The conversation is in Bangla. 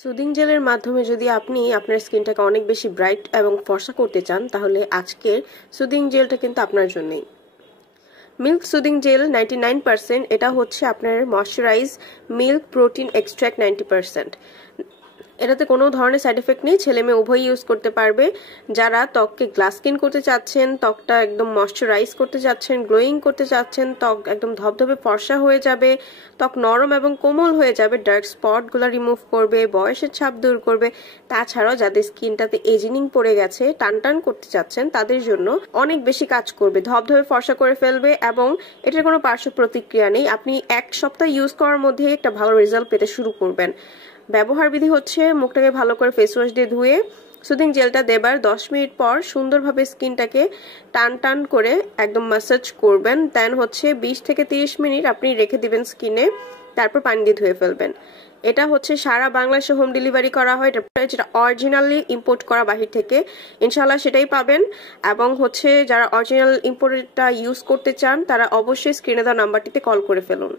সুদিং জেলের মাধ্যমে যদি আপনি আপনার স্কিনটাকে অনেক বেশি ব্রাইট এবং ফর্সা করতে চান তাহলে আজকের সুদিং জেলটা কিন্তু আপনার জন্যই। মিল্ক সুদিং জেল 99%, এটা হচ্ছে আপনার ময়শ্চারাইজ মিল্ক প্রোটিন এক্সট্র্যাক্ট 90%। এটাতে কোনো ধরনের সাইড এফেক্ট নেই, ছেলে মেয়ে উভয়ই ইউজ করতে পারবে। যারা ত্বককে গ্লাস স্কিন করতে চাচ্ছেন, ত্বকটা একদম ময়শ্চারাইজ করতে চাচ্ছেন, গ্লোয়িং করতে চাচ্ছেন, ত্বক একদম ধবধবে ফর্সা হয়ে যাবে, ত্বক নরম এবং কোমল হয়ে যাবে, ডার্ক স্পটগুলো রিমুভ করবে, বয়সের ছাপ দূর করবে, তাছাড়াও যাদের স্কিনটাতে এজিনিং পড়ে গেছে, টান টান করতে চাচ্ছেন তাদের জন্য অনেক বেশি কাজ করবে, ধবধবে ফর্সা করে ফেলবে এবং এটার কোনো পার্শ্ব প্রতিক্রিয়া নেই। আপনি এক সপ্তাহ ইউজ করার মধ্যে একটা ভালো রেজাল্ট পেতে শুরু করবেন। ব্যবহার বিধি হচ্ছে মুখটাকে ভালো করে ফেস ওয়াশ দিয়ে ধুয়ে সুদিং জেলটা দেবার 10 মিনিট পর সুন্দরভাবে স্কিনটাকে টান টান করে একদম ম্যাসাজ করবেন। দেন হচ্ছে 20 থেকে 30 মিনিট আপনি রেখে দিবেন স্কিনে, তারপর পানি দিয়ে ধুয়ে ফেলবেন। এটা হচ্ছে সারা বাংলাদেশে হোম ডেলিভারি করা হয়, যেটা অরিজিনালি ইম্পোর্ট করা বাহির থেকে, ইনশাল্লাহ সেটাই পাবেন। এবং হচ্ছে যারা অরিজিনাল ইম্পোর্টেডটা ইউজ করতে চান তারা অবশ্যই স্ক্রিনে দেওয়া নাম্বারটিতে কল করে ফেলুন।